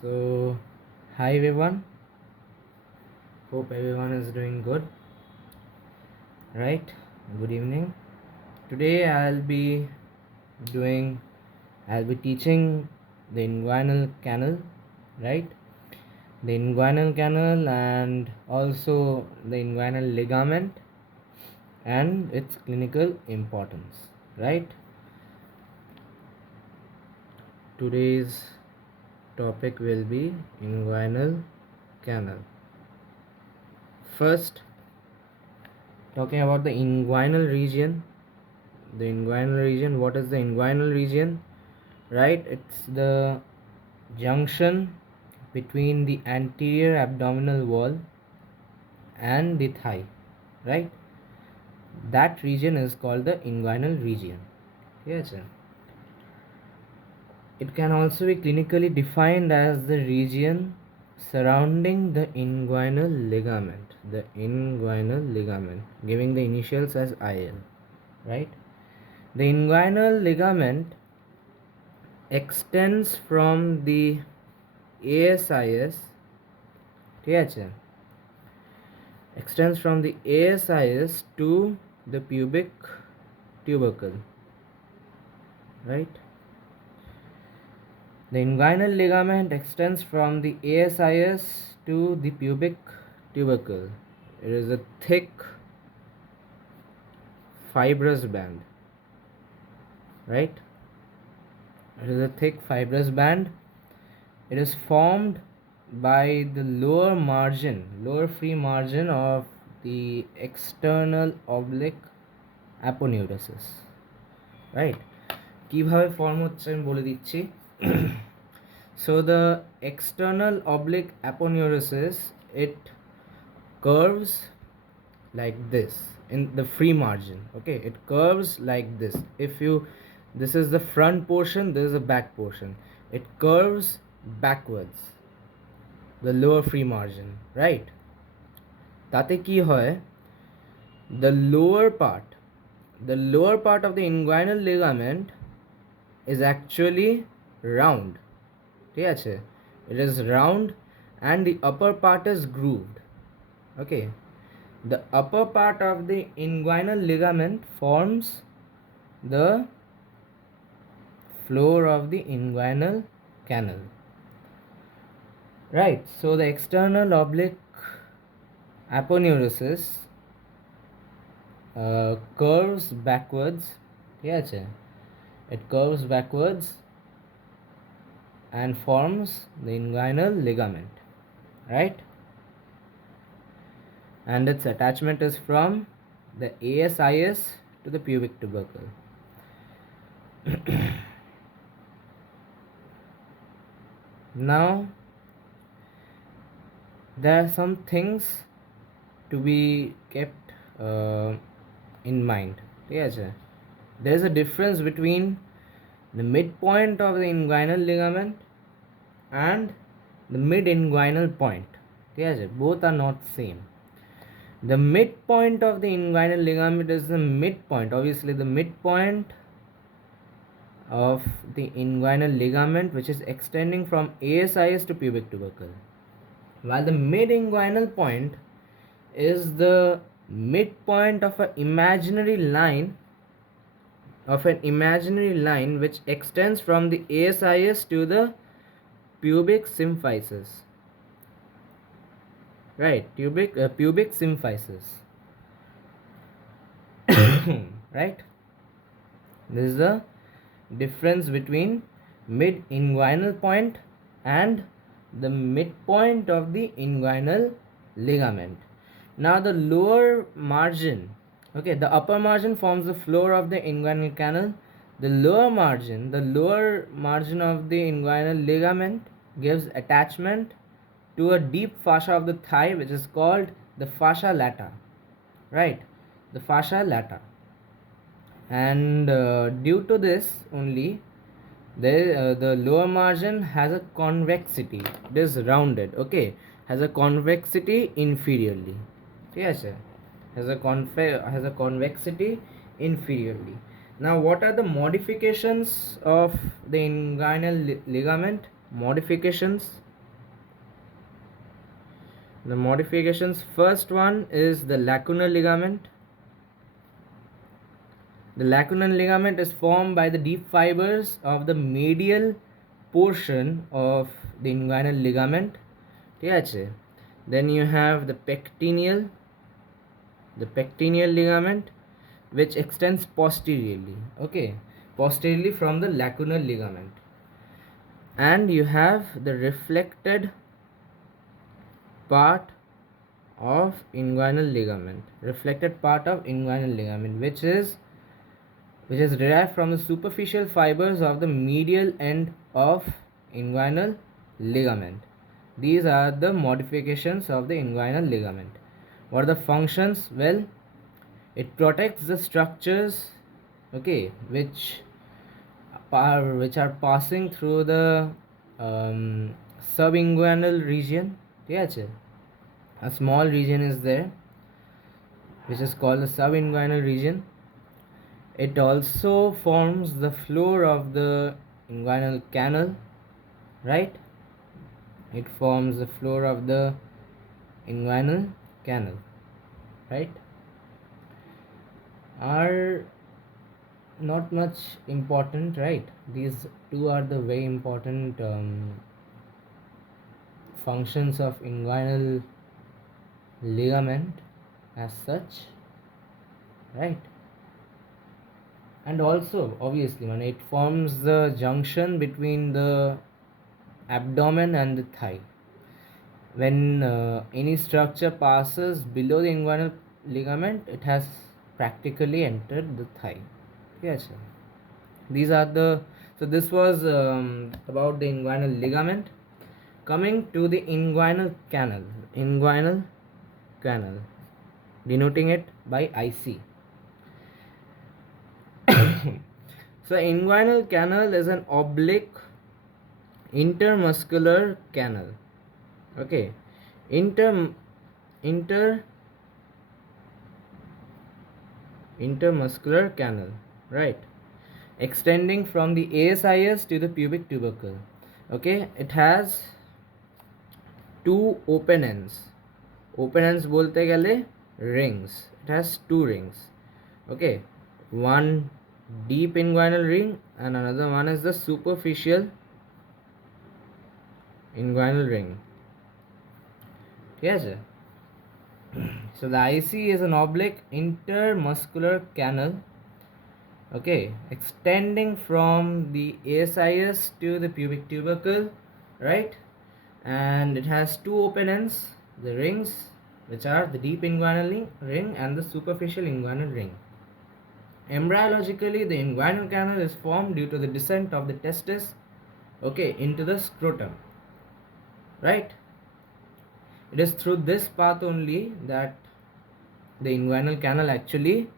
So, hi everyone. Hope everyone is doing good. Right? Good evening. Today doing, I'll be teaching the inguinal canal, right? The inguinal canal and also the inguinal ligament and its clinical importance, right? Today's topic will be inguinal canal. First, talking about the inguinal region. What is the inguinal region? Right, it's the junction between the anterior abdominal wall and the thigh, right? That region is called the inguinal region. Yes, sir. It can also be clinically defined as the region surrounding the inguinal ligament, giving the initials as IL, right? The inguinal ligament extends from the ASIS, to the pubic tubercle, right? The inguinal ligament extends from the ASIS to the pubic tubercle. It is a thick fibrous band, right? It is a thick fibrous band. It is formed by the lower free margin of the external oblique aponeurosis, right? কিভাবে form হচ্ছে আমি বলে দিচ্ছি. So the external oblique aponeurosis, it curves like this in the free margin. Okay, it curves like this. This is the front portion, this is the back portion. It curves backwards, the lower free margin, right? তাতে কি হয়, the lower part of the inguinal ligament is actually round. ঠিক আছে, it is round and the upper part is grooved. Okay, the upper part of the inguinal ligament forms the floor of the inguinal canal, right? So the external oblique aponeurosis curves backwards. Yes, it curves backwards and forms the inguinal ligament, right? And its attachment is from the ASIS to the pubic tubercle. Now, there are some things to be kept in mind. Yes, sir. There is a difference between the midpoint of the inguinal ligament and the mid-inguinal point. Yes, sir. Both are not same. The midpoint of the inguinal ligament is the midpoint. Obviously, the midpoint of the inguinal ligament which is extending from ASIS to pubic tubercle, while the mid-inguinal point is the midpoint of an imaginary line which extends from the ASIS to the pubic symphysis, right? Pubic symphysis. Right, this is the difference between mid-inguinal point and the midpoint of the inguinal ligament. Now the lower margin, okay, the upper margin forms the floor of the inguinal canal. The lower margin of the inguinal ligament gives attachment to a deep fascia of the thigh which is called the fascia lata, right? The fascia lata. And due to this only, the lower margin has a convexity. It is rounded, okay, has a convexity inferiorly. Yes, sir. Has a convexity inferiorly. Now, what are the modifications of the inguinal ligament? Modifications The modifications, first one is the lacunar ligament. The lacunar ligament is formed by the deep fibers of the medial portion of the inguinal ligament. Then you have the pectineal ligament, which extends posteriorly, posteriorly from the lacunar ligament. And you have the reflected part of inguinal ligament, which is derived from the superficial fibers of the medial end of inguinal ligament. These are the modifications of the inguinal ligament. What are the functions? Well, it protects the structures, which are passing through the subinguinal region. A small region is there, which is called the subinguinal region. It also forms the floor of the inguinal canal, right? It forms the floor of the inguinal canal, right? Are not much important, right? These two are the very important functions of inguinal ligament as such, right? And also obviously when it forms the junction between the abdomen and the thigh. When any structure passes below the inguinal ligament, it has practically entered the thigh. Yes, sir. These are the, so this was about the inguinal ligament. Coming to the inguinal canal, denoting it by IC. So inguinal canal is an oblique intermuscular canal. Intermuscular canal, right? Extending from the ASIS to the pubic tubercle. It has two open ends. Open ends bolte gele rings. It has two rings. One deep inguinal ring and another one is the superficial inguinal ring. Yes, sir. So the IC is an oblique intermuscular canal, extending from the ASIS to the pubic tubercle, right? And it has two open ends, the rings, which are the deep inguinal ring and the superficial inguinal ring. Embryologically, the inguinal canal is formed due to the descent of the testis, into the scrotum, right? It is through this path only that the inguinal canal actually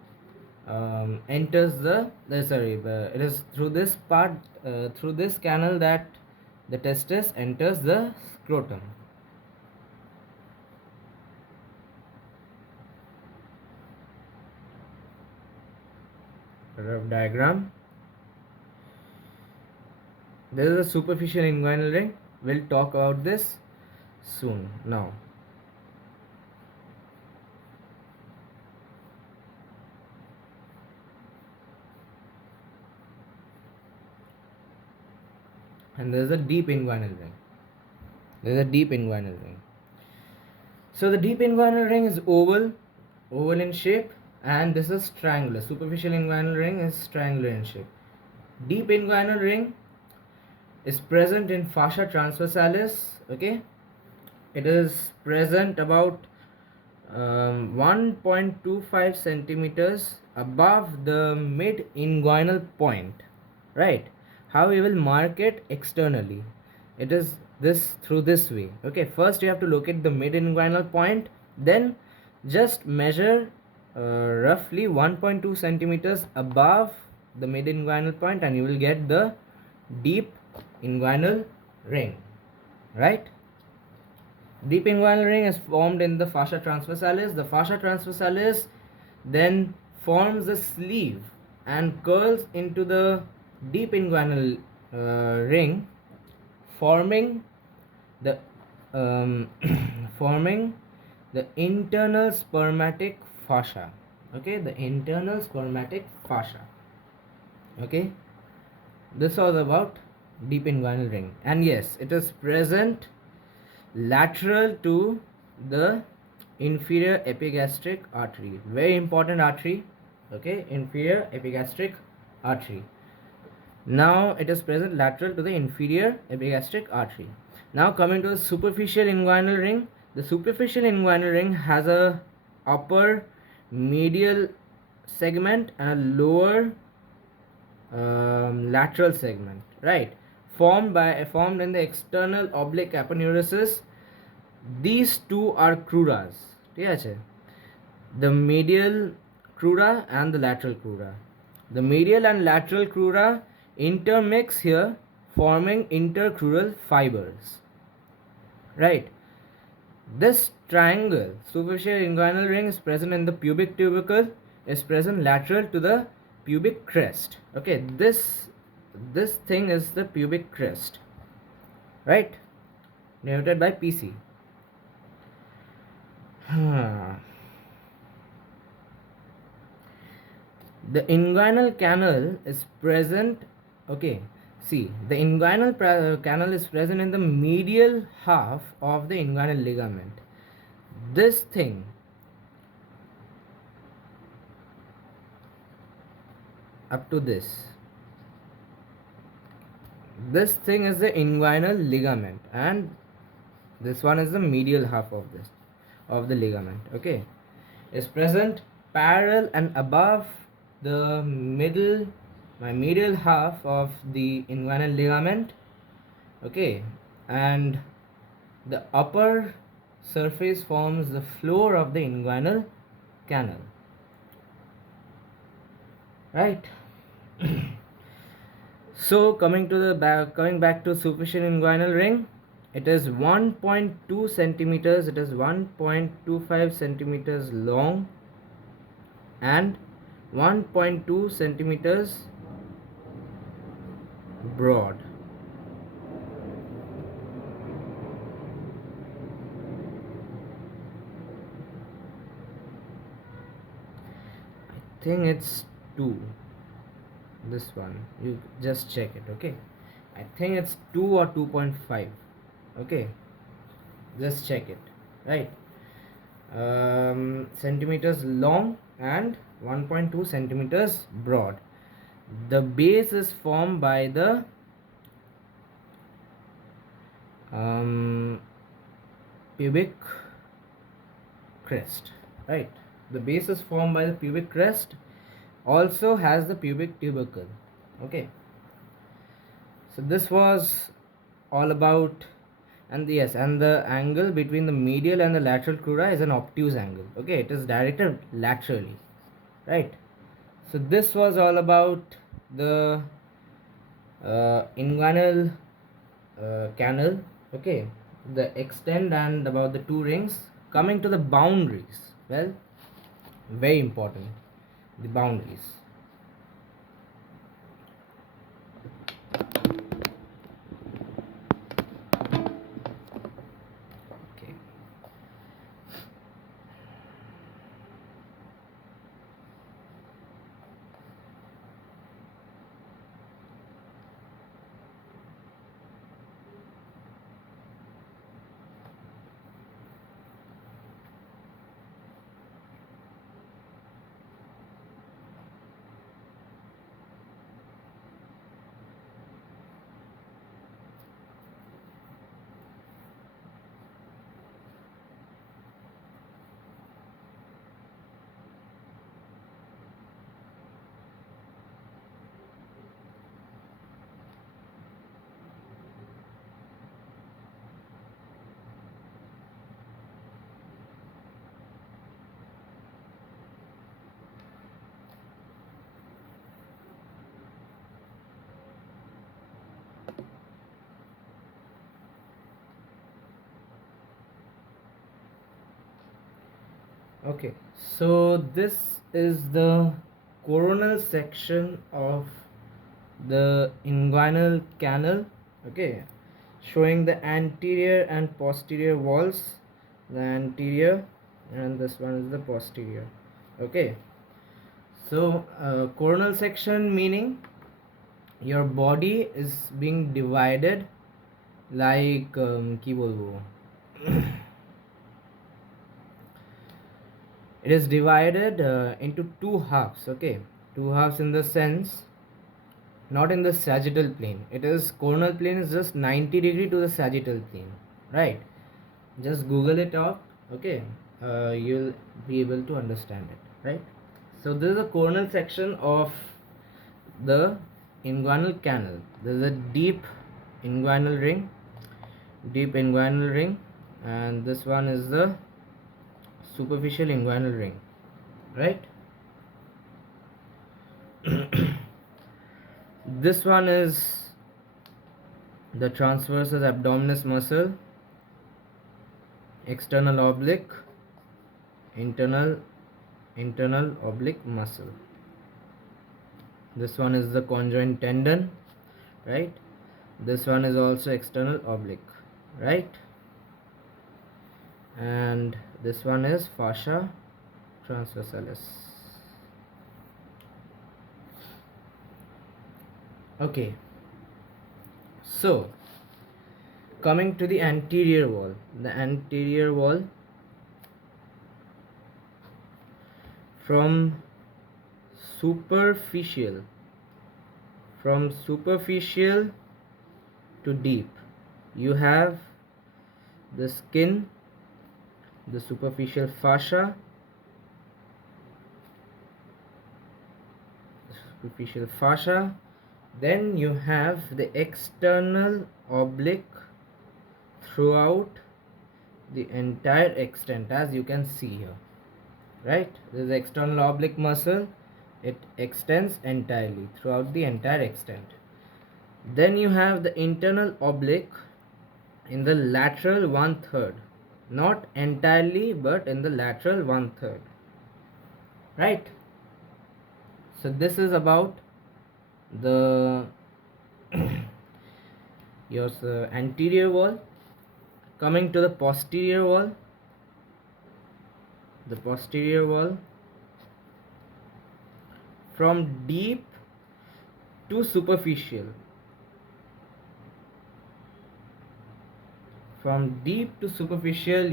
enters the it is through this part, through this canal, that the testis enters the scrotum. Rough diagram. This is a superficial inguinal ring. We'll talk about this soon. Now, and there's a deep inguinal ring. So the deep inguinal ring is oval in shape, and this is triangular. Superficial inguinal ring is triangular in shape. Deep inguinal ring is present in fascia transversalis. It is present about 1.25 centimeters above the mid inguinal point, right? How we will mark it externally? It is this, through this way. First you have to locate the mid inguinal point, then just measure roughly 1.2 centimeters above the mid inguinal point, and you will get the deep inguinal ring, right? Deep inguinal ring is formed in the fascia transversalis. The fascia transversalis then forms a sleeve and curls into the deep inguinal ring, forming the forming the internal spermatic fascia. Okay, the internal spermatic fascia. Okay, this was about deep inguinal ring, and yes, it is present lateral to the inferior epigastric artery. Very important artery. Okay, inferior epigastric artery. Now it is present lateral to the inferior epigastric artery. Now coming to the superficial inguinal ring. The superficial inguinal ring has a upper medial segment and a lower lateral segment, right? Formed in the external oblique aponeurosis. These two are cruras. The medial crura and the lateral crura. The medial and lateral crura intermix here, forming intercrural fibers. Right. This triangle, superficial inguinal ring, is present in the pubic tubercle, is present lateral to the pubic crest. Okay, this thing is the pubic crest, right? Denoted by PC. The inguinal canal is present. Okay, see, the inguinal canal is present in the medial half of the inguinal ligament. This thing up to this thing is the inguinal ligament, and this one is the medial half of the ligament. Okay, is present parallel and above the medial half of the inguinal ligament. Okay, and the upper surface forms the floor of the inguinal canal, right? So coming back to superficial inguinal ring, it is 1.2 centimeters, it is 1.25 centimeters long and 1.2 centimeters broad. I think it's 2. This one, you just check it. Okay, I think it's 2 or 2.5. Okay, just check it, right? Centimeters long and 1.2 centimeters broad. The base is formed by the pubic crest, right? The base is formed by the pubic crest, also has the pubic tubercle. Okay, so this was all about, and yes, and the angle between the medial and the lateral crura is an obtuse angle. Okay, it is directed laterally, right? So this was all about the inguinal canal. Okay, the extent and about the two rings. Coming to the boundaries, well, very important, the boundaries. Okay, okay, so this is the coronal section of the inguinal canal. Okay, showing the anterior and posterior walls the anterior, and this one is the posterior. Okay, so coronal section meaning your body is being divided like কি বলবো it is divided into two halves. Okay, two halves in the sense, not in the sagittal plane. It is coronal plane is just 90 degree to the sagittal plane, right? Just google it out. Okay, you'll be able to understand it, right? So this is a coronal section of the inguinal canal. There is a inguinal ring deep inguinal ring, and this one is the superficial inguinal ring, right? This one is the transverse abdominis muscle, external oblique, internal oblique muscle. This one is the conjoint tendon, right? This one is also external oblique, right? And this one is fascia transversalis. Okay, so coming to the anterior wall, from superficial to deep, you have the skin, the superficial fascia, then you have the external oblique throughout the entire extent, as you can see here, right? This is the external oblique muscle. It extends entirely throughout the entire extent. Then you have the internal oblique in the lateral 1/3, not entirely but in the lateral 1/3, right? So this is about the your anterior wall. Coming to the posterior wall, from deep to superficial,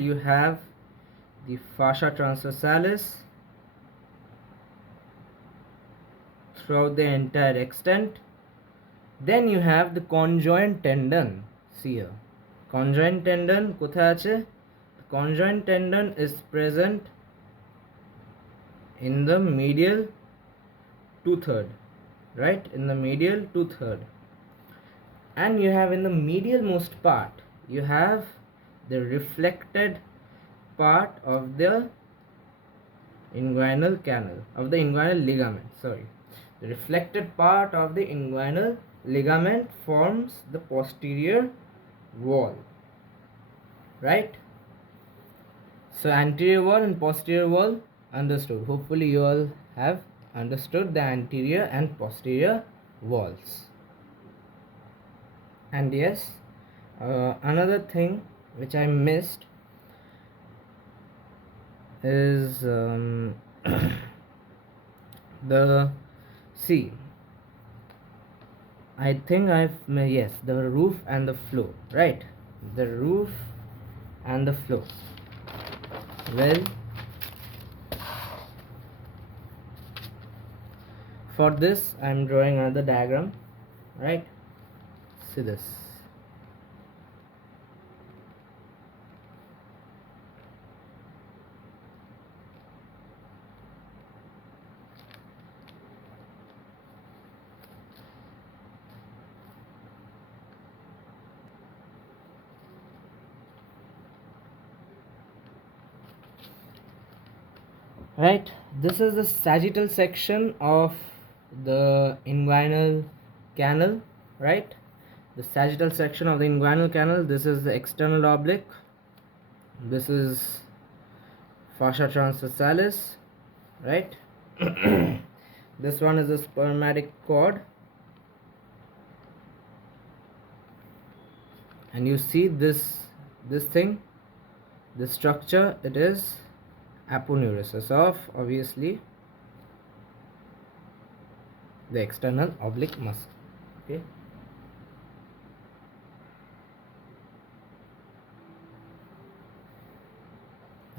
you have the fascia transversalis throughout the entire extent. Then you have the conjoint tendon. See here, conjoint tendon কোথায় আছে? The conjoint tendon is present in the medial 2/3, right? In the medial 2/3. And you have in the medial most part, you have the reflected part of the inguinal canal, of the inguinal ligament, sorry. The reflected part of the inguinal ligament forms the posterior wall, right? So anterior wall and posterior wall understood. Hopefully you all have understood the anterior and posterior walls. And yes, another thing which I missed is the see, I think yes, the roof and the floor, right? The roof and the floor. Well, for this I am drawing another diagram, right? See this. Right, this is the sagittal section of the inguinal canal, right? The sagittal section of the inguinal canal. This is the external oblique, this is fascia transversalis, right? This one is the spermatic cord, and you see this thing, the structure, it is aponeurosis of obviously the external oblique muscle. Okay.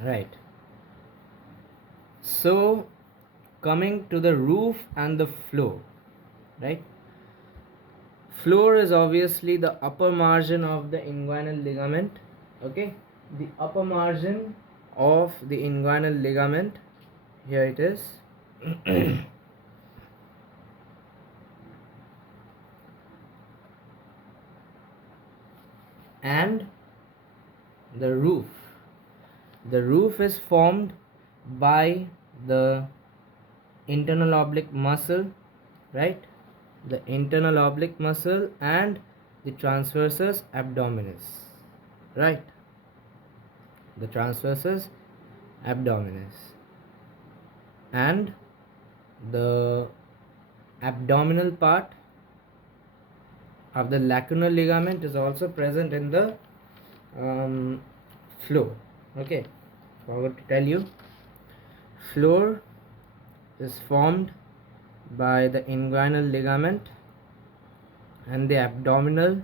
Right. So coming to the roof and the floor, right? Floor is obviously the upper margin of the inguinal ligament. Okay, the upper margin of the inguinal ligament, here it is. And the roof is formed by the internal oblique muscle, right? The internal oblique muscle and the transversus abdominis, right? The transversus abdominis, and the abdominal part of the lacunar ligament is also present in the floor. Okay, forgot to tell you, floor is formed by the inguinal ligament and the abdominal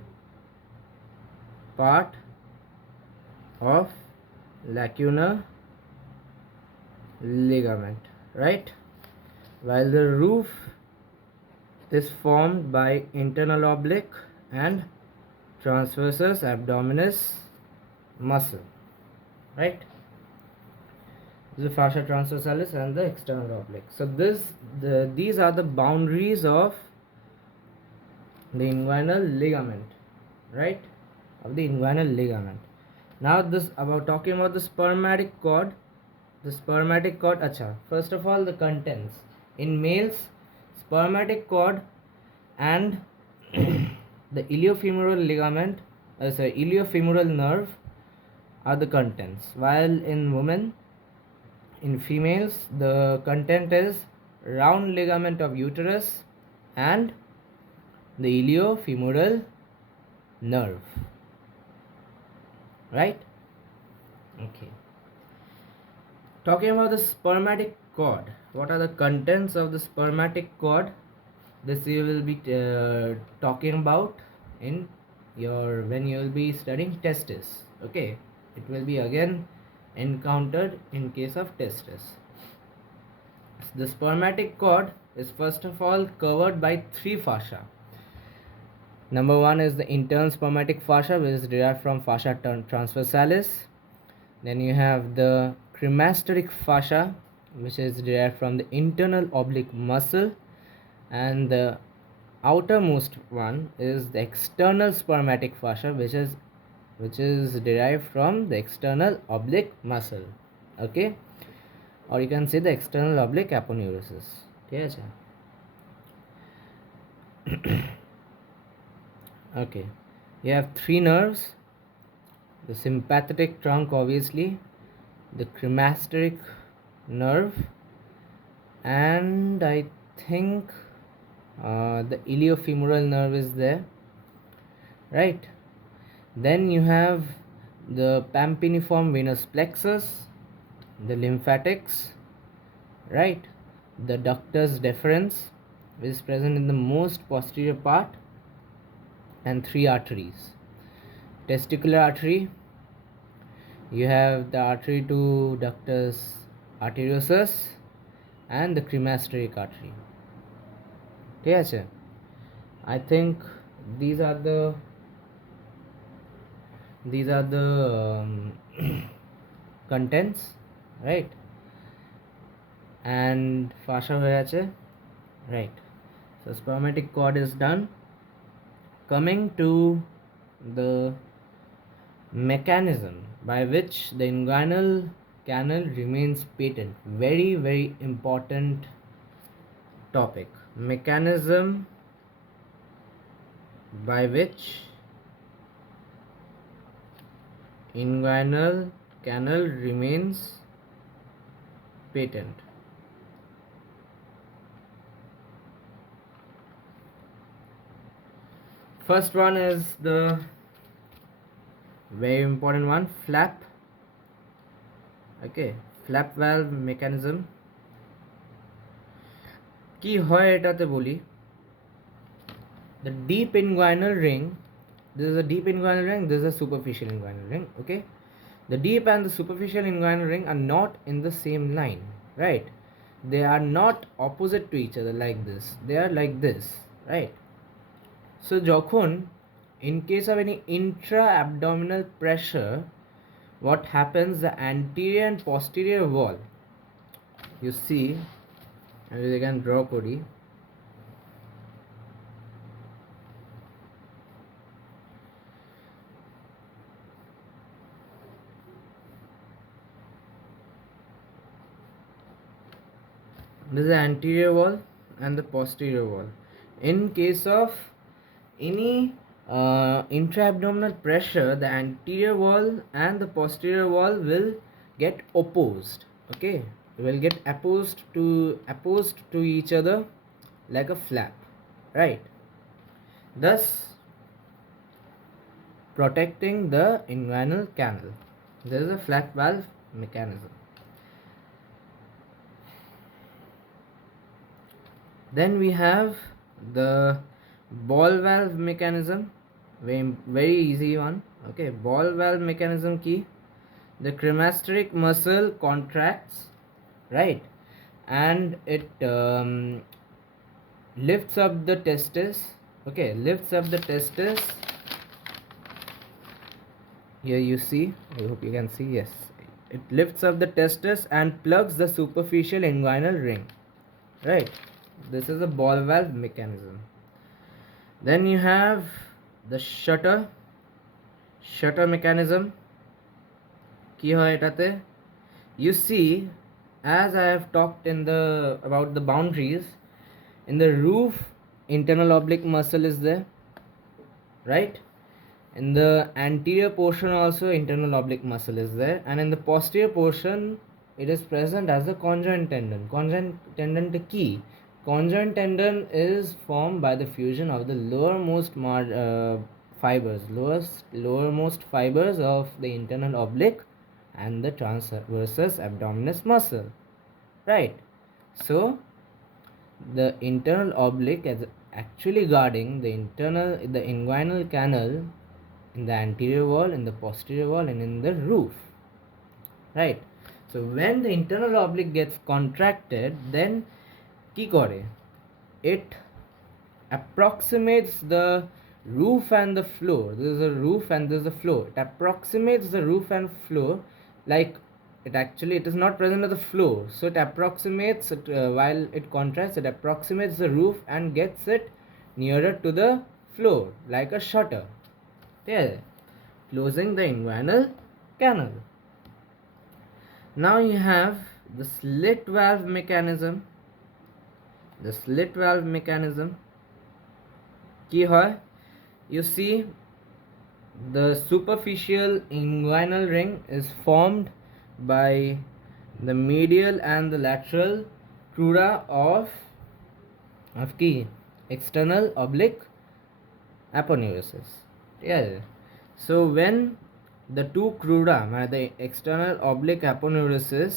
part of lacunar ligament, right? While the roof is formed by internal oblique and transversus abdominis muscle, right? The fascia transversalis and the external oblique. So these are the boundaries of the inguinal ligament, right? Of the inguinal ligament. Now talking about the spermatic cord. The spermatic cord, acha. First of all, the contents. In males, spermatic cord and the iliofemoral ligament, iliofemoral nerve are the contents. While in women, in females, the content is round ligament of uterus and the iliofemoral nerve, right? Okay. Talking about the spermatic cord, what are the contents of the spermatic cord? This you will be talking about in your when you will be studying testis. Okay, it will be again encountered in case of testis. The spermatic cord is first of all covered by three fascia. Number one is the internal spermatic fascia, which is derived from fascia transversalis. Then you have the cremasteric fascia, which is derived from the internal oblique muscle, and the outermost one is the external spermatic fascia, which is derived from the external oblique muscle. Okay, or you can say the external oblique aponeurosis. Okay. Okay, you have three nerves: the sympathetic trunk, obviously, the cremasteric nerve, and I think the iliofemoral nerve is there, right? Then you have the pampiniform venous plexus, the lymphatics, right? The ductus deferens, which is present in the most posterior part, and three arteries. Testicular artery, you have the artery to ductus arteriosus and the cremasteric artery. Okay, I think these are the contents, right? And fascia hoyache, right? So spermatic cord is done. Coming to the mechanism by which the inguinal canal remains patent, very very important topic. Mechanism by which inguinal canal remains patent. First one is the very important one, flap okay, flap valve mechanism কি হয় এটাতে বলি। The deep inguinal ring, this is a deep inguinal ring, this is a superficial inguinal ring. Okay, the deep and the superficial inguinal ring are not in the same line, right? They are not opposite to each other like this, they are like this, right? So যখন in case of any intra abdominal pressure, what happens, the anterior and posterior wall, you see, আমি যদি এখানে draw করি, this is the anterior wall and the posterior wall. In case of any intra-abdominal pressure, the anterior wall and the posterior wall will get opposed. Okay, will get opposed to each other like a flap, right? Thus protecting the inguinal canal. There is a flap valve mechanism. Then we have the ball valve mechanism, very easy one. Okay, ball valve mechanism key, the cremasteric muscle contracts, right, and it lifts up the testis. Okay, lifts up the testis. Here you see, I hope you can see, yes, it lifts up the testis and plugs the superficial inguinal ring, right? This is a ball valve mechanism. Then you have the shutter mechanism. কি হয় এটাতে? You see, as I have talked about the boundaries, in the roof internal oblique muscle is there, right? In the anterior portion also internal oblique muscle is there, and in the posterior portion it is present as a conjoint tendon. Conjoint tendon the key. Conjoint tendon is formed by the fusion of the lowermost fibers of the internal oblique and the transversus abdominis muscle, right? So the internal oblique is actually guarding the inguinal canal in the anterior wall, in the posterior wall, and in the roof, right? So when the internal oblique gets contracted, then কি করে, it approximates the roof and the floor. This is a roof and this is a floor. It approximates the roof and floor, like it is not present at the floor, so it approximates it, while it contracts, it approximates the roof and gets it nearer to the floor like a shutter, yeah, closing the inguinal canal. Now you have the slit valve mechanism. The slit valve mechanism কি হয়, you see, the superficial inguinal ring is formed by the medial and the lateral crura of key external oblique aponeurosis, yeah. So when the two crura, the external oblique aponeurosis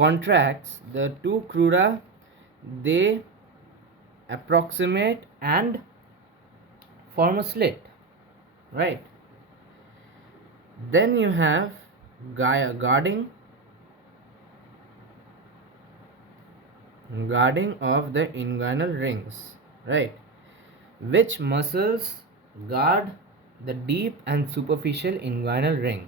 contracts, the two crura, they approximate and form a slit, right? Then you have guarding of the inguinal rings, right? Which muscles guard the deep and superficial inguinal ring?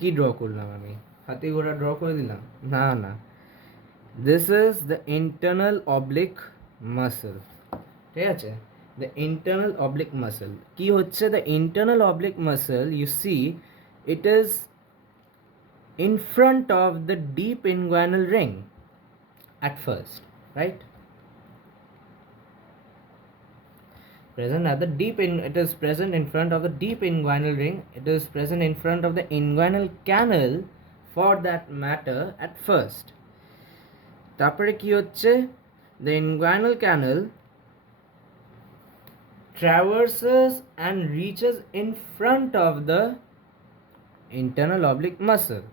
কি draw করলাম আমি, হাতি ঘোড়া draw করে দিলাম, না না, this is the internal oblique muscle, ঠিক আছে? The internal oblique muscle কি হচ্ছে, the internal oblique muscle, you see, it is in front of the deep inguinal ring at first, right? present at the it is present in front of the deep inguinal ring. It is present in front of the inguinal canal for that matter at first. তারপরে কি হচ্ছে, the inguinal canal traverses and reaches in front of the internal oblique muscle.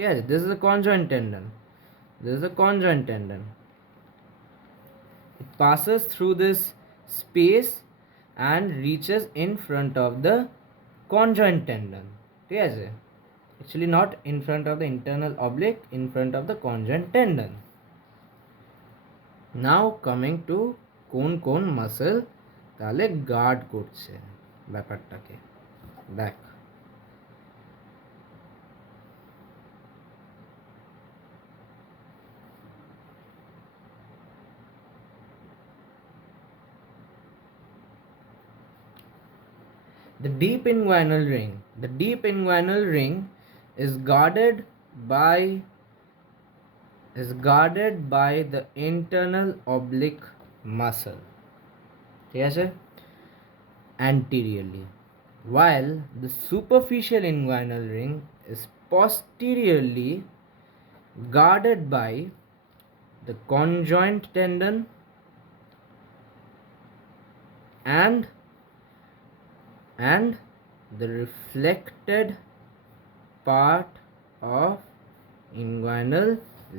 Yeah, this is a conjoint tendon. This is a conjoint tendon. It passes through this space and reaches in front of the conjoint tendon. ঠিক আছে, actually not in front of the internal oblique, in front of the conjoint tendon. Now coming to কোন muscle তাহলে guard করছে ব্যাপারটাকে, দেখ the deep inguinal ring is guarded by the internal oblique muscle, ঠিক আছে, anteriorly, while the superficial inguinal ring is posteriorly guarded by the conjoint tendon and the reflected part of inguinal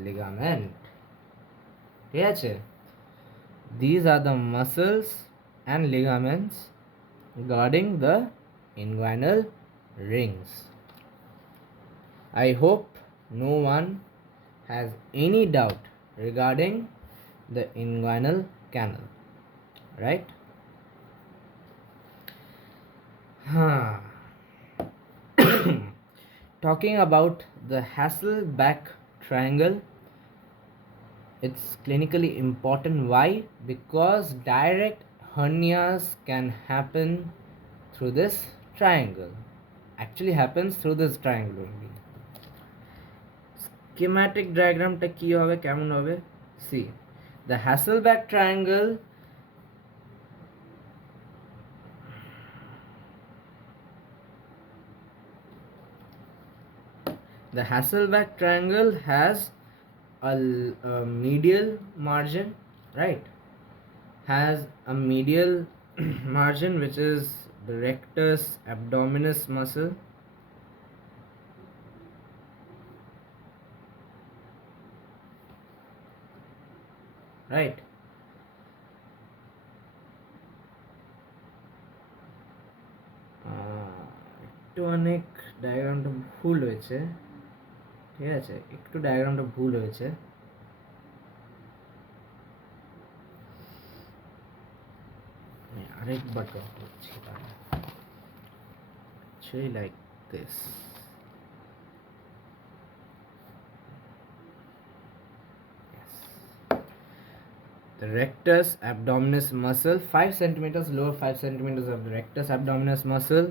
ligament. ঠিক আছে, these are the muscles and ligaments guarding the inguinal rings. I hope no one has any doubt regarding the inguinal canal, right? Talking about the Hasselbalch triangle, it's clinically important. Why? Because direct hernias can happen through this triangle. Actually happens through this triangle only. Schematic diagram ta ki hobe, kemon hobe? See, the Hasselbalch triangle has a medial margin, right? Has a medial margin which is the rectus abdominis muscle, right? একটু অনেক ডায়াগ্রামটা ভুল হয়েছে, ঠিক আছে, একটু ডায়াগ্রামটা ভুল হয়েছে। আরেকবার ড্র করছি, actually like this. Yes, the rectus abdominis muscle, 5 centimeters, lower 5 centimeters of the rectus abdominis muscle.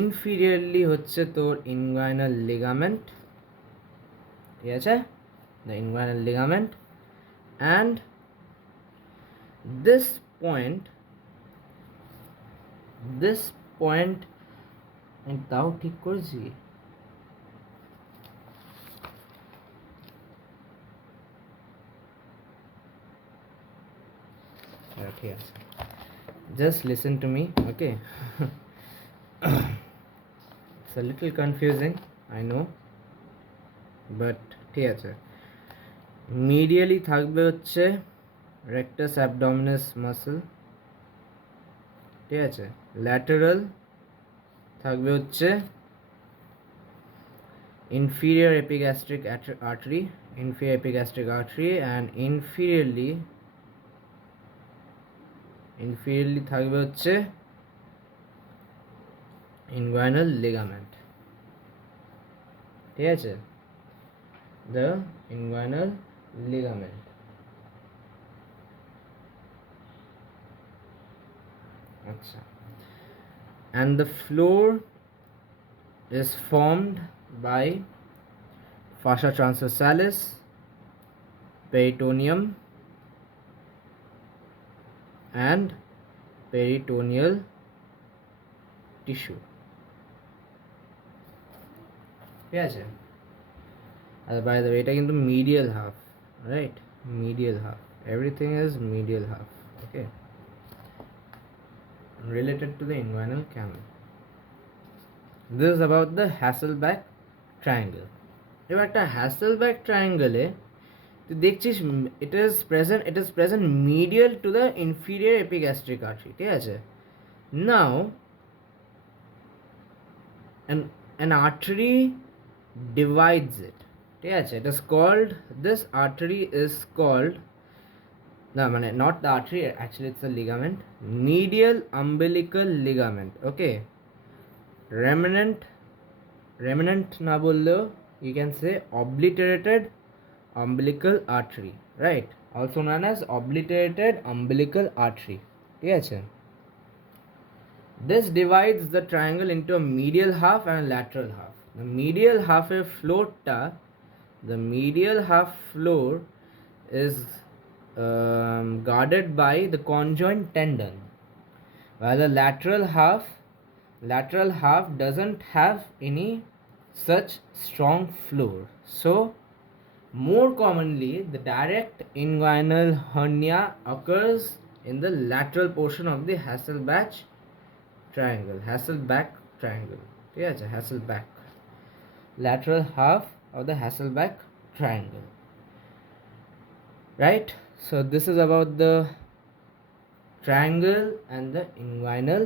Inferiorly হচ্ছে তোর inguinal ligament, ঠিক আছে, the inguinal ligament, and this point তাও ঠিক করেছি, ঠিক আছে, just listen to me, okay? It's a little confusing, I know, but ঠিক আছে। medially থাকবে হচ্ছে rectus abdominis muscle, ঠিক আছে, lateral থাকবে হচ্ছে inferior epigastric artery, and inferiorly থাকবে হচ্ছে inguinal ligament, ঠিক আছে, the inguinal ligament. আচ্ছা, and the floor is formed by fascia transversalis, peritoneum, and peritoneal tissue. ঠিক আছে, আর বাই দ্য ওয়ে এটা কিন্তু medial half, right? Medial half, everything is medial half. Okay, related to the inguinal canal. This is about the Hasselbalch triangle. এবার একটা Hasselbalch triangle এ তুই দেখছিস it is present medial to the inferior epigastric artery. ঠিক আছে, now an artery divides it. ঠিক আছে, it is called, this artery is called, no মানে not the artery, actually it's a ligament, medial umbilical ligament. Okay, remnant না বললেও you can say obliterated umbilical artery, right? Also known as obliterated umbilical artery. ঠিক আছে, this divides the triangle into a medial half and a lateral half. The medial half floor is guarded by the conjoint tendon, while the lateral half doesn't have any such strong floor. So more commonly the direct inguinal hernia occurs in the lateral portion of the Hasselbalch triangle. ঠিক আছে, Hasselbalch, lateral half of the Hasselbalch triangle, right? So this is about the triangle and the inguinal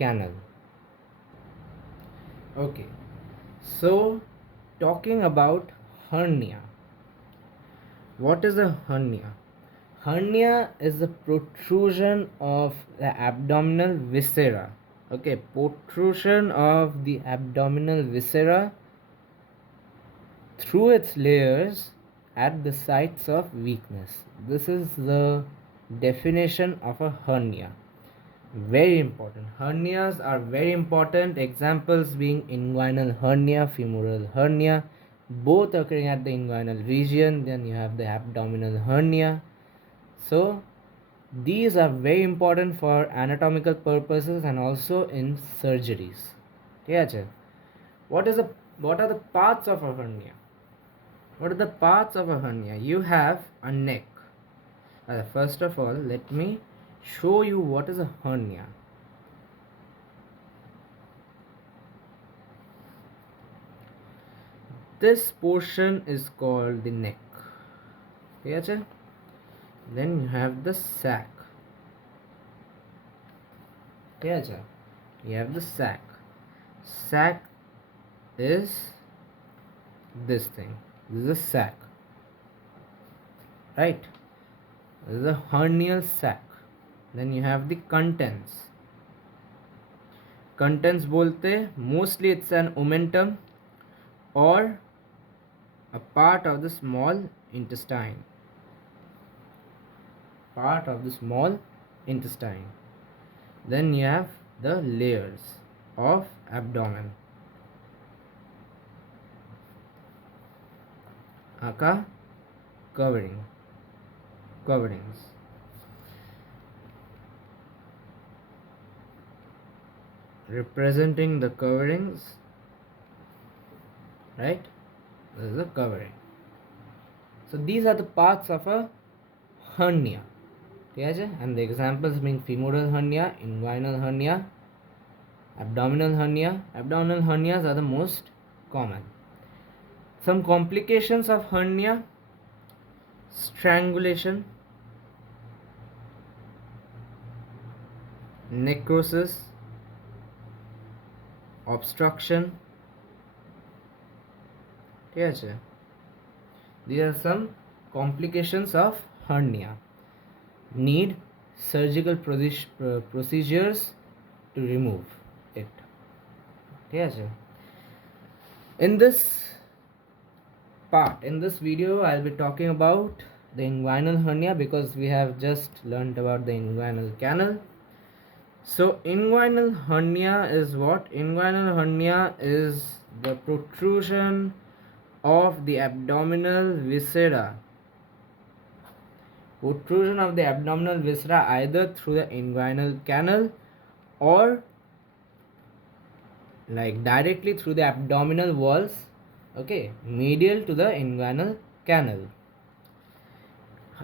canal. Okay, so talking about hernia. What is a hernia? Hernia is the protrusion of the abdominal viscera. Okay, protrusion of the abdominal viscera through its layers at the sites of weakness. This is the definition of a hernia. Very important. Hernias are very important. Examples being inguinal hernia, femoral hernia, both occurring at the inguinal region. Then you have the abdominal hernia. So these are very important for anatomical purposes and also in surgeries. ঠিক আছে, what are the parts of a hernia? What are the parts of a hernia? You have a neck. First of all, let me show you what is a hernia. This portion is called the neck. ঠিক আছে, then you have the sac. ঠিক আছে, you have the sac. Sac is this thing. This is a sac, right? This is a hernial sac. Then you have the contents. Contents bolte mostly it's an omentum or a part of the small intestine. Then you have the layers of abdomen. Aka coverings. Representing the coverings, right? This is the covering. So these are the parts of a hernia. ঠিক আছে, and the examples being femoral hernia, inguinal hernia, abdominal hernia. Abdominal hernias are the most common. Some complications of hernia: strangulation, necrosis, obstruction. ঠিক আছে, these are some complications of hernia. Need surgical procedures to remove it. ঠিক আছে, in this video I'll be talking about the inguinal hernia because we have just learned about the inguinal canal. So inguinal hernia is what? Inguinal hernia is the protrusion of the abdominal viscera protrusion of the abdominal viscera either through the inguinal canal or like directly through the abdominal walls, okay, medial to the inguinal canal.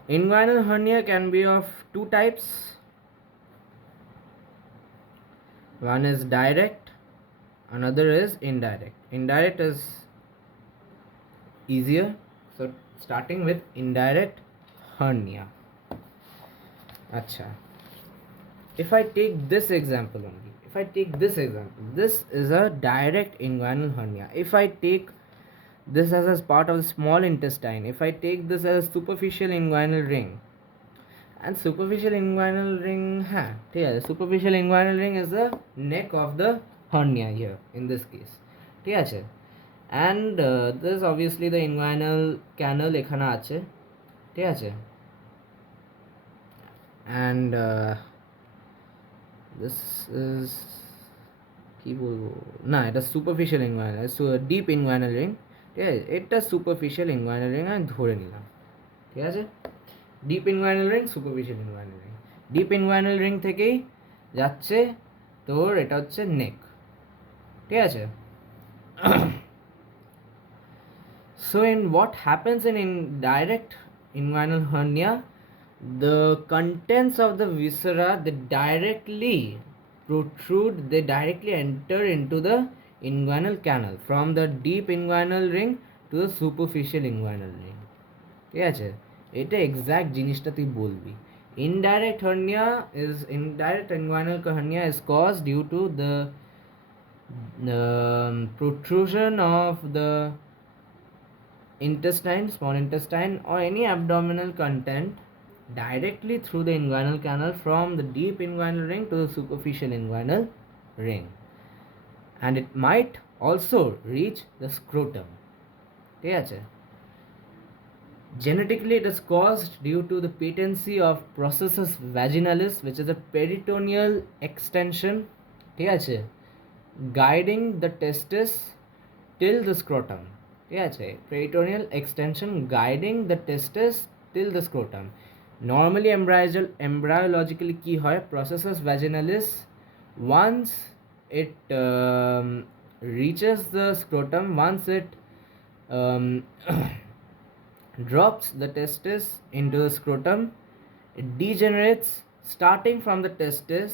Inguinal hernia can be of two types. One is direct, another is indirect. Indirect is easier, so starting with indirect hernia. Acha, if I take this example only, this is a direct inguinal hernia. If I take this as a part of the small intestine, if I take this as a superficial inguinal ring, and superficial inguinal ring, superficial inguinal ring is the neck of the hernia here in this case, and this obviously the inguinal canal এখানে আছে, ঠিক আছে, and this is কি বলবো না, এটা superficial inguinal, deep inguinal ring, ঠিক আছে, এটা সুপারফিশিয়াল ইনগুইনাল রিং আমি ধরে নিলাম, ঠিক আছে, deep inguinal ring, superficial inguinal ring, deep inguinal ring থেকেই যাচ্ছে তোর এটা হচ্ছে নেক, ঠিক আছে. So in what happens in indirect inguinal hernia, the contents of the viscera, they directly protrude, they directly enter into the inguinal canal from the deep inguinal ring to the superficial inguinal ring, ঠিক আছে, এটা exact জিনিসটা তুই বলবি. Indirect inguinal hernia is caused due to the protrusion of the intestine, small intestine, or any abdominal content directly through the inguinal canal from the deep inguinal ring to the superficial inguinal ring, and it might also reach the scrotum, ঠিক আছে. Genetically, it is caused due to the patency of processus vaginalis, which is a peritoneal extension, ঠিক আছে, guiding the testis till the scrotum, ঠিক আছে, peritoneal extension guiding the testis till the scrotum. Normally embryologically কি হয়, processus vaginalis, once it reaches the scrotum, once it drops the testis into the scrotum, it degenerates starting from the testis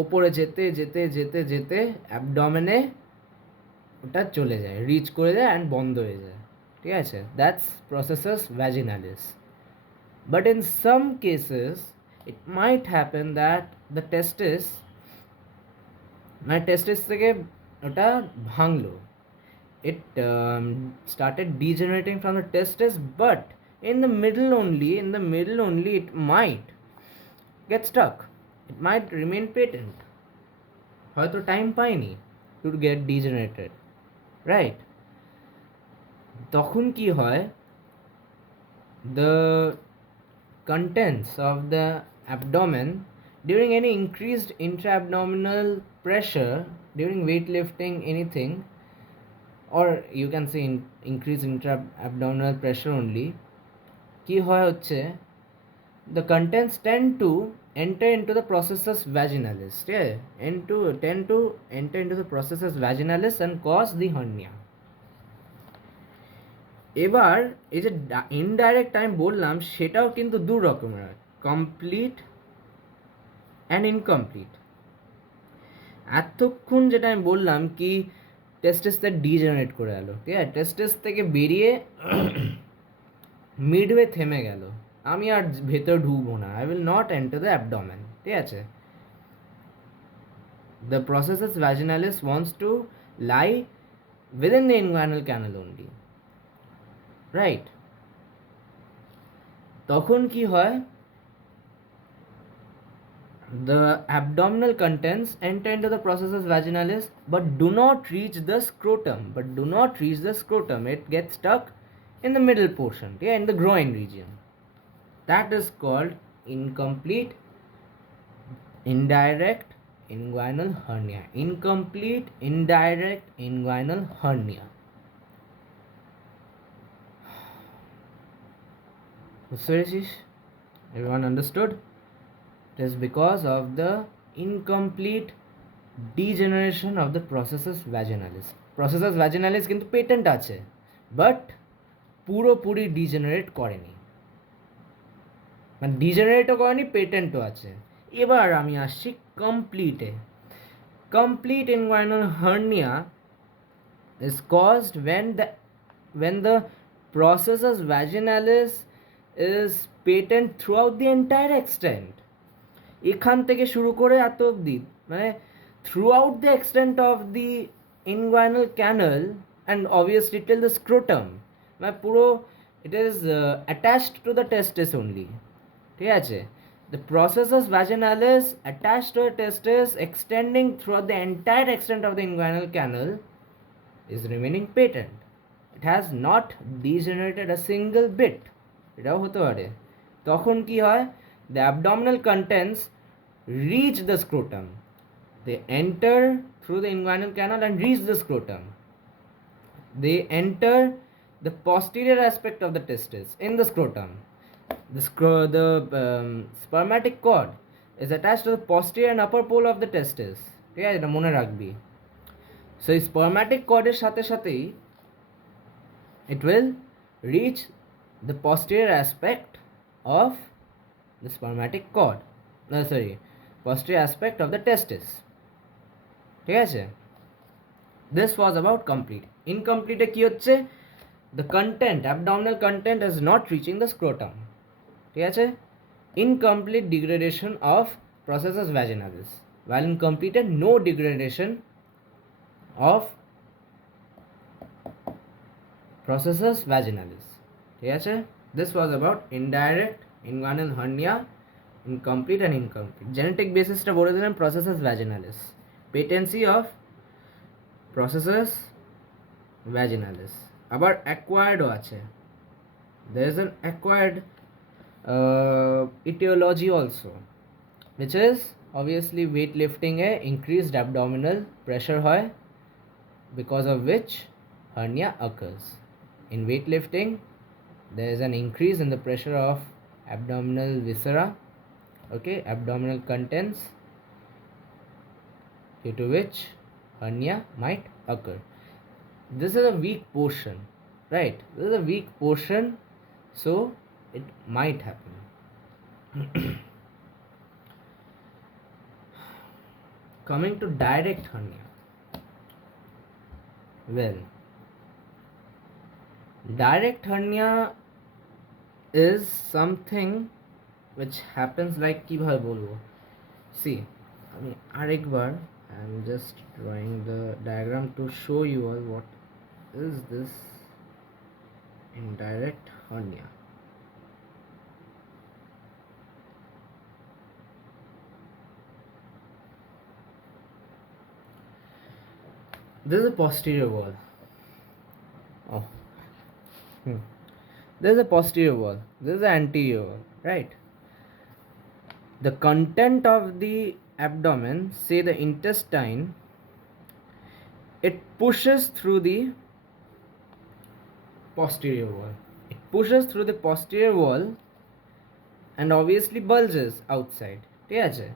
ওপরে যেতে যেতে যেতে যেতে অ্যাবডোমেনে ওটা চলে যায়, রিচ করে যায় অ্যান্ড বন্ধ হয়ে যায়, ঠিক আছে, that's processus vaginalis. But in some cases it might happen that the testis থেকে ওটা ভাঙলো, it started degenerating from the testis, but in the middle only it might get stuck, it might remain patent, হয়তো time পায়নি to get degenerated, right? তখন কি হয়, the contents of the abdomen during any increased intra-abdominal pressure, during weightlifting, anything, or you can say increase intra-abdominal pressure only, কি হয় হচ্ছে, the contents tend to enter into the processus vaginalis, tend to enter into the processus vaginalis and cause the hernia. এবার এই যে indirect আমি বললাম সেটাও কিন্তু দু রকমের, কমপ্লিট অ্যান্ড ইনকমপ্লিট. এতক্ষণ যেটা আমি বললাম কি টেস্টিসটা ডিজেনারেট করে গেল, ঠিক আছে, টেস্টিস থেকে বেরিয়ে মিডওয়ে থেমে গেল, আমি আর ভেতর ঢুকবো না, I will not enter the abdomen, ঠিক আছে. The processus vaginalis wants to lie within the inguinal canal only, right? তখন কি হয়, the abdominal contents enter into the processus vaginalis but do not reach the scrotum, it gets stuck in the middle portion, in the groin region. That is called incomplete indirect inguinal hernia. Incomplete indirect inguinal hernia. বুঝতে পেরেছিস? Everyone understood? It is because of the incomplete degeneration of the processus vaginalis. Processus vaginalis কিন্তু patent আছে, বাট পুরোপুরি degenerate করেনি, মানে ডিজেনারেটও করেনি, পেটেন্টও আছে। এবার আমি আসছি কমপ্লিটে। Complete inguinal hernia is caused when the processus vaginalis is patent throughout the entire extent, এখান থেকে শুরু করে এত অবধি, মানে throughout the extent of the inguinal canal and obviously till the scrotum, মানে পুরো it is attached to the testis only, ঠিক আছে? The processus vaginalis attached to the testis extending throughout the entire extent of the inguinal canal is remaining patent. It has not degenerated a single bit. এটাও হতে পারে। তখন কি হয়? The abdominal contents reach the scrotum. They enter through the inguinal canal and reach the scrotum. They enter the posterior aspect of the testis in the scrotum. The spermatic cord is attached to the posterior and upper pole of the testis. ঠিক আছে, এটা মনে রাখবি। So spermatic cord এর সাথে সাথেই it will reach the posterior aspect of the spermatic cord, posterior aspect of the testis, ঠিক আছে? This was about complete. Incomplete কি হচ্ছে? The content, abdominal content is not reaching the scrotum, ঠিক আছে? Incomplete degradation of processus vaginalis, while incomplete no degradation of processus vaginalis, ঠিক আছে? This was about indirect inguinal hernia, incomplete and incomplete. Genetic basis টা বলে দিলাম, processus vaginalis. Patency of processus vaginalis. আবার acquired ও আছে. There is an acquired etiology also, which is obviously weightlifting A increased abdominal pressure হয়, because of which hernia occurs. In weightlifting, there is an increase in the pressure of abdominal viscera, okay, abdominal contents, due to which hernia might occur. This is a weak portion, right? This is a weak portion, so it might happen. Coming to direct hernia. Well, direct hernia is something which happens like কিভাবে বলবো? See, আমি আরেকবার I'm just drawing the diagram to show you all what is this indirect hernia. This is a posterior wall. Oh. This is a posterior wall. This is the anterior wall, right? The content of the abdomen, say the intestine, it pushes through the posterior wall. It pushes through the posterior wall and obviously bulges outside. ঠিক আছে?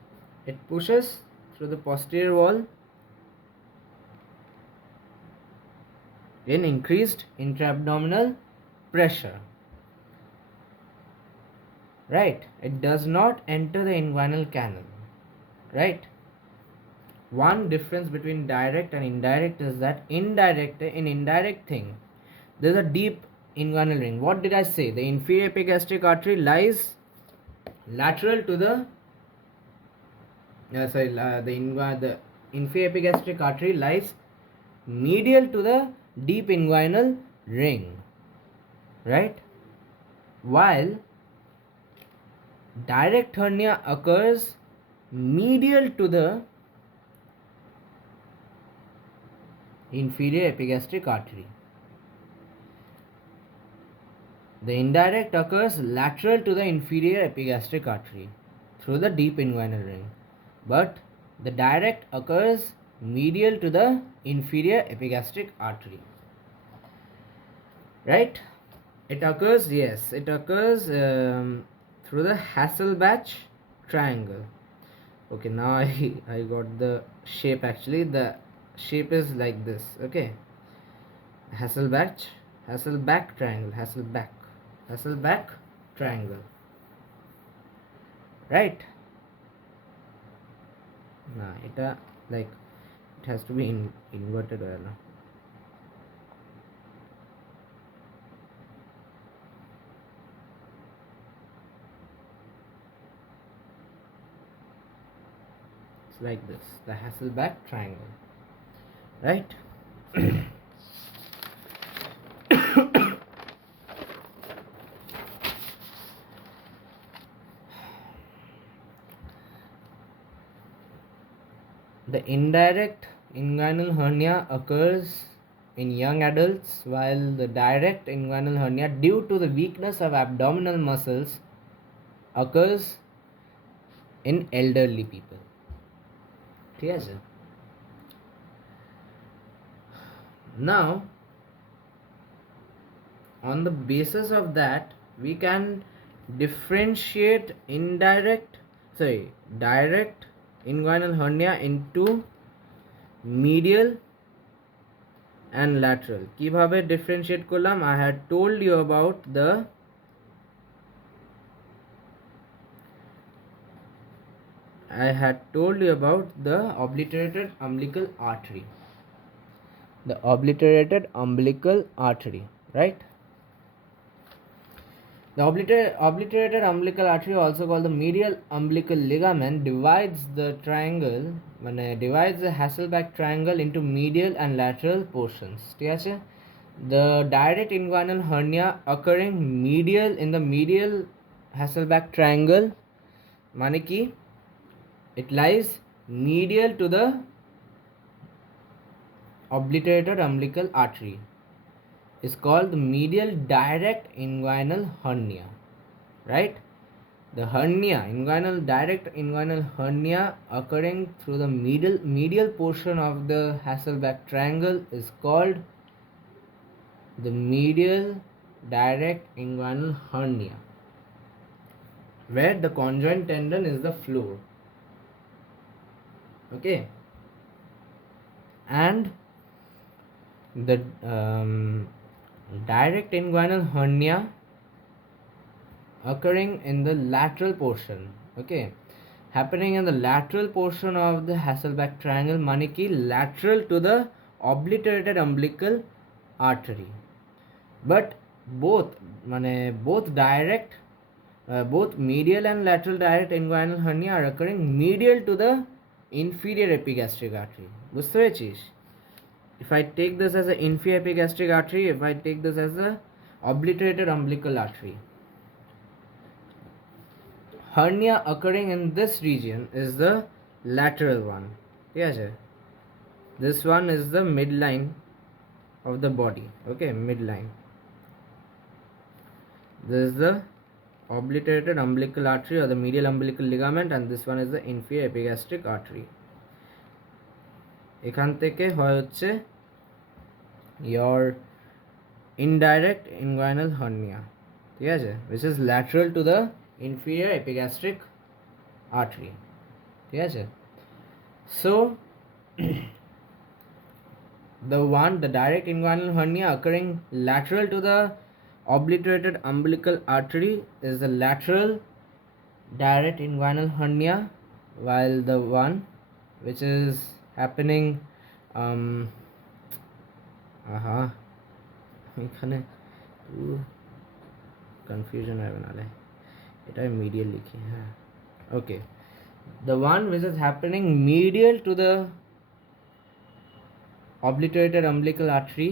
It pushes through the posterior wall in increased intra-abdominal pressure, right? It does not enter the inguinal canal, right? One difference between direct and indirect is that in indirect thing, there's a deep inguinal ring. What did I say? The inferior epigastric artery lies lateral to the the inferior epigastric artery lies medial to the deep inguinal ring, right? While direct hernia occurs medial to the inferior epigastric artery. The indirect occurs lateral to the inferior epigastric artery through the deep inguinal ring, but the direct occurs medial to the inferior epigastric artery, right? It occurs, yes, it occurs through the Hasselbalch triangle. Okay, now I got the shape. Actually the shape is like this. Okay, Hasselbalch Hasselbalch triangle, Hasselbalch triangle, right? Nah, like it has to be inverted or no? It's like this, the Hasselbalch triangle, right? The indirect inguinal hernia occurs in young adults, while the direct inguinal hernia, due to the weakness of abdominal muscles, occurs in elderly people. Yes. Now, on the basis of that, we can differentiate direct inguinal hernia into medial and lateral. কিভাবে differentiate করলাম? I had told you about the obliterated umbilical artery. The obliterated umbilical artery, right? The obliterated umbilical artery, also called the medial umbilical ligament, divides the Hasselbalch triangle into medial and lateral portions. ঠিক আছে? The direct inguinal hernia occurring in the medial Hasselbalch triangle, মানে কি? It lies medial to the obliterated umbilical artery, is called the medial direct inguinal hernia, right? The direct inguinal hernia occurring through the medial portion of the Hasselbalch triangle is called the medial direct inguinal hernia, where the conjoint tendon is the floor. Okay, and the direct inguinal hernia occurring in the lateral portion, okay, happening in the lateral portion of the Hasselbalch triangle, মানে কি lateral to the obliterated umbilical artery. But both medial and lateral direct inguinal hernia are occurring medial to the inferior epigastric artery. বুঝতে পেরেছিস? If I take this as an inferior epigastric artery, if I take this as a obliterated umbilical artery, hernia occurring in this region is the lateral one. Yes, this one is the midline of the body. Okay, midline. This is the obliterated umbilical artery or the medial umbilical ligament, and this one is the inferior epigastric artery. এখান থেকে হয় হচ্ছে your indirect inguinal hernia, ঠিক আছে, which is lateral to the inferior epigastric artery, ঠিক আছে. So the direct inguinal hernia occurring lateral to the obliterated umbilical artery is the lateral direct inguinal hernia, while the one which is happening এখানে confusion হবে নালে, এটা medial লিখি, হ্যাঁ. Okay, the one which is happening medial to the obliterated umbilical artery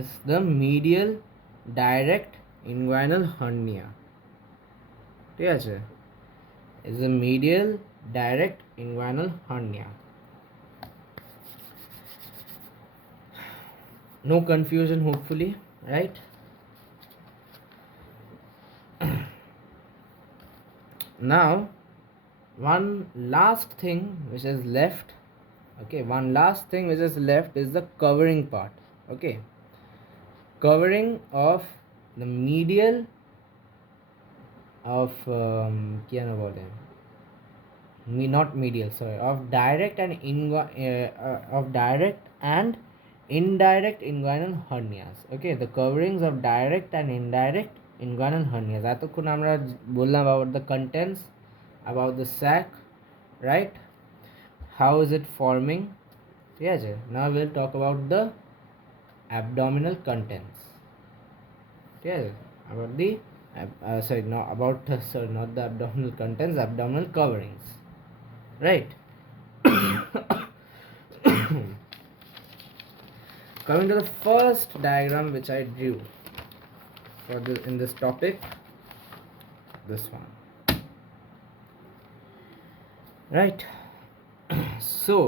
is the medial direct inguinal hernia. ঠিক আছে, is the medial direct inguinal hernia. No confusion, hopefully, right? Now, one last thing which is left is the covering part. Okay, covering of the medial of কি যেন বলে not medial, sorry, of direct and of direct and indirect inguinal hernias. Okay, the coverings of direct and indirect inguinal hernias. এতক্ষণ আমরা বললাম about the contents, about the sac, right? How is it forming? ঠিক আছে, now we'll talk about the abdominal contents. ঠিক আছে, about the sorry, no, about sorry, not the abdominal contents, abdominal coverings, right? Coming to the first diagram which I drew for this in this topic, this one, right? So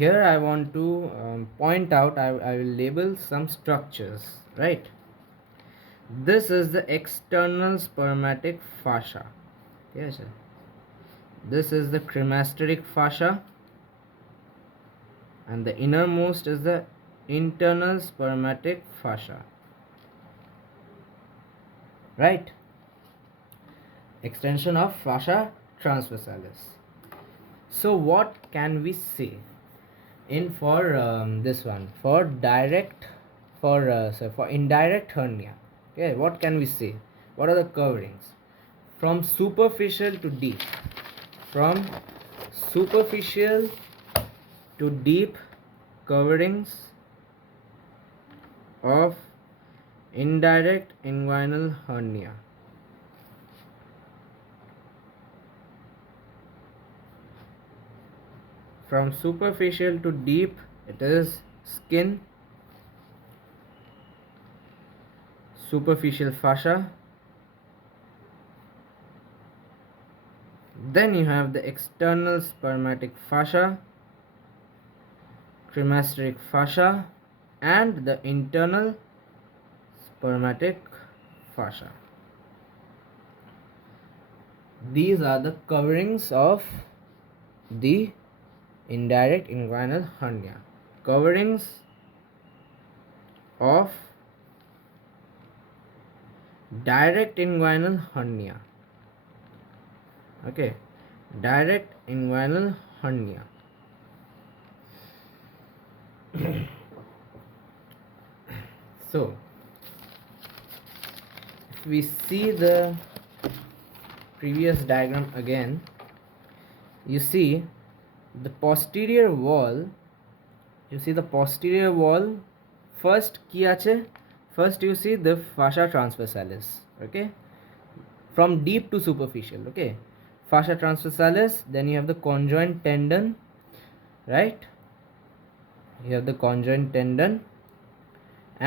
here I want to point out, I will label some structures, right? This is the external spermatic fascia. Yes, sir. This is the cremasteric fascia, and the innermost is the internal spermatic fascia, right? Extension of fascia transversalis. So what can we say in for this one, for direct, for for indirect hernia? Okay, what can we say? What are the coverings? From superficial to deep, from superficial to deep coverings of indirect inguinal hernia. From superficial to deep, it is skin, superficial fascia, then you have the external spermatic fascia, cremasteric fascia, and the internal spermatic fascia. These are the coverings of the indirect inguinal hernia. Coverings of direct inguinal hernia. Okay, direct inguinal hernia. So if we see the previous diagram again, you see the posterior wall, first কি আছে, first you see the fascia transversalis. Okay, from deep to superficial. Okay, fascia transversalis, then you have the conjoint tendon, right? You have the conjoint tendon,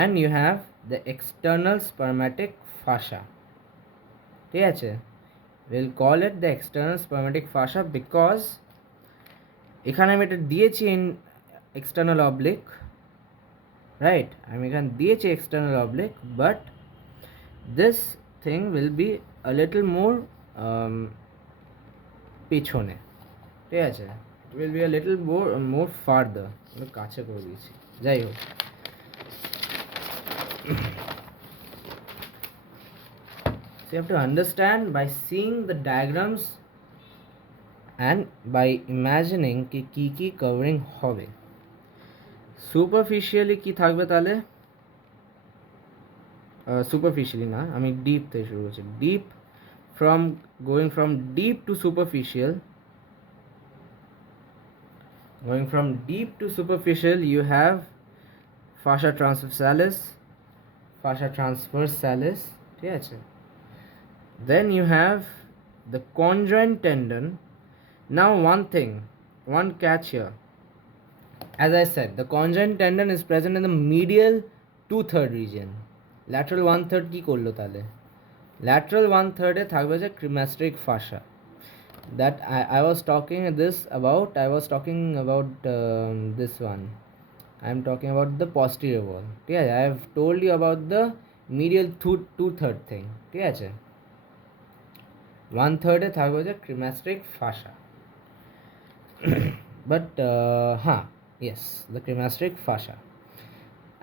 and you have the external spermatic fascia. ঠিক আছে, we'll call it the external spermatic fascia because এখানে আমি এটা দিয়েছি in external oblique, right? আমি এখানে দিয়েছি external oblique, but this thing will be a little more পিছনে, ঠিক আছে? It will be a little more farther. কাছে করে দিয়েছি, যাই হোক। So you have to understand by seeing the diagrams and by imagining কি কি covering হবে। superficially কি থাকবে তাহলে? superficially না, আমি deep থেকে শুরু করছি। deep, from going from deep to superficial, you have fascia transversalis, ঠিক আছে? Then you have the conjoint tendon. Now one catch here. As I said, the conjoint tendon is present in the medial 2/3 region. Lateral 1/3 কি করলো তাহলে? Lateral 1/3 এ থাকবে যে cremasteric fascia. That I was talking about this one. I am talking about the posterior wall. ঠিক আছে, I have told you about the medial 2/3 thing. ঠিক আছে, 1/3 এ থাকবে যে cremasteric fascia. But yes, the cremasteric fascia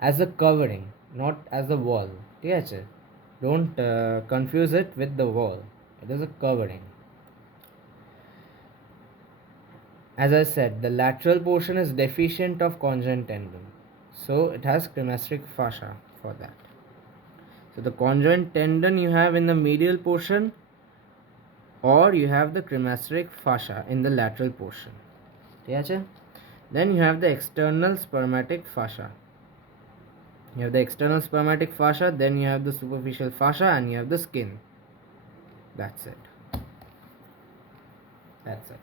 as a covering, not as a wall. ठीक है, don't confuse it with the wall. It is a covering. As I said, the lateral portion is deficient of conjoint tendon, so it has cremasteric fascia for that. So the conjoint tendon you have in the medial portion, or you have the cremasteric fascia in the lateral portion. Then you have the external spermatic fascia. You have the external spermatic fascia, then you have the superficial fascia, and you have the skin. That's it. That's it.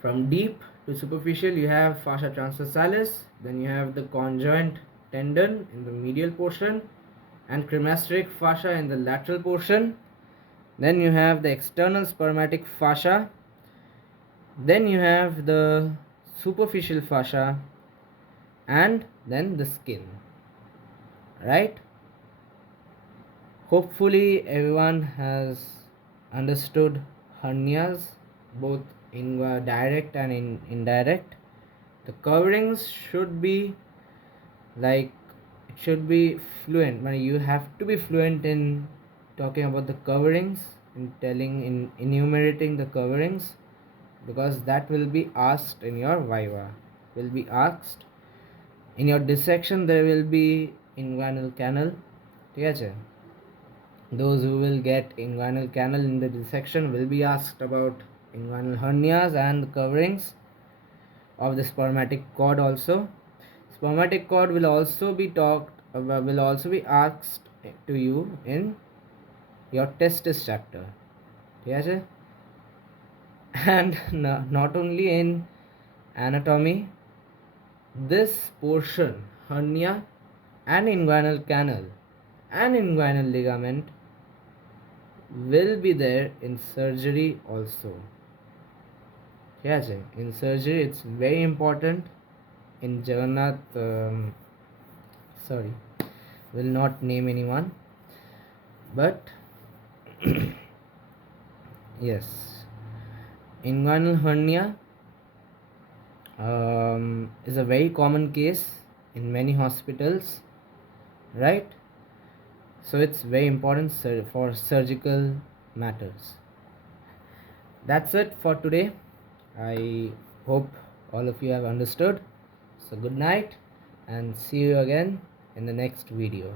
From deep to superficial, you have fascia transversalis, then you have the conjoint tendon in the medial portion, and cremasteric fascia in the lateral portion. Then you have the external spermatic fascia. Then you have the superficial fascia, and then the skin. Right? Hopefully everyone has understood hernias, both in direct and indirect. The coverings should be like, it should be fluent. You have to be fluent in talking about the coverings, in enumerating the coverings, because that will be asked in your viva, will be asked in your dissection. There will be inguinal canal. Those who will get inguinal canal in the dissection will be asked about inguinal hernias and the coverings of the spermatic cord also. Spermatic cord will also be asked to you in your testis chapter. And not only in anatomy, this portion, hernia and inguinal canal and inguinal ligament, will be there in surgery also. In surgery it's very important. In Jagannath, sorry, will not name anyone, but yes, inguinal hernia is a very common case in many hospitals, right? So it's very important for surgical matters. That's it for today. I hope all of you have understood. So good night, and see you again in the next video.